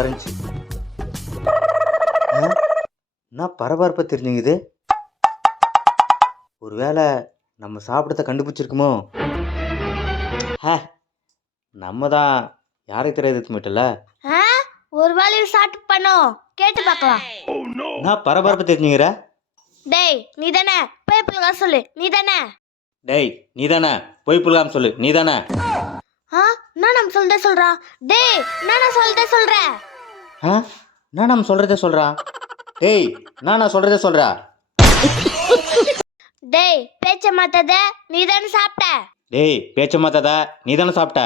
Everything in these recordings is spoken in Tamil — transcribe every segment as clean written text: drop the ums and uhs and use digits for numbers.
நல்லா இருந்துச்சு. நான் பரபரப்பாக தெரிஞ்சுங்குது. ஒருவேளை நம்ம சாப்பிடத்தை கண்டுபிடிச்சிருக்குமோ? நம்ம தான் யாருக்கு தெரியாது மட்டும்ல. ஒரு வேலையை சாப்பிட்டு பண்ணோம், கேட்டு பார்க்கலாம். நான் பரபரப்பாக தெரிஞ்சுங்கிற. டேய் நீ தானே போய் புல்கா சொல்லு. நீ தானே போய் புல்காம சொல்லு. நீ தானே நான் நம்ம சொல்றதே சொல்றான். டேய் நான் சொல்றதே சொல்றேன். நான் நம்ம சொல்றதே சொல்றான். டேய் நான் சொல்றதே சொல்றா. டேய் பேச்ச மாத்தாத, நீ தானே சாப்பிட்ட. டேய் பேச்ச மாத்தாத, நீ தானே சாப்பிட்ட.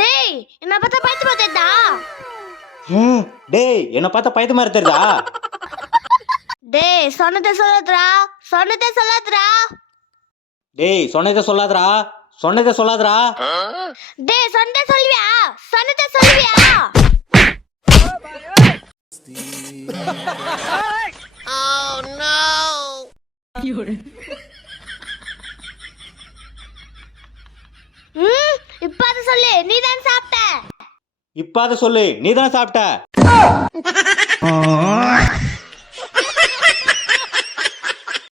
டேய் என்ன பார்த்தா பைத்தியம் மாத்தேடா. டேய் என்ன பார்த்தா பைத்தியம் மாதிரி தெரியுதா? டேய் சொன்னதே சொல்லாதடா, சொன்னதே சொல்லாதடா. டேய் சொன்னதே சொல்லாதடா, சொன்னதே சொல்லாதடா. டேய் சொன்னதே சொல்வியா, சொன்னதே சொல்வியா. Oh no. இப்ப அத சொல்லு, நீ தான் சாப்பிட்ட. இப்ப அத சொல்லு, நீ தானே சாப்பிட்ட.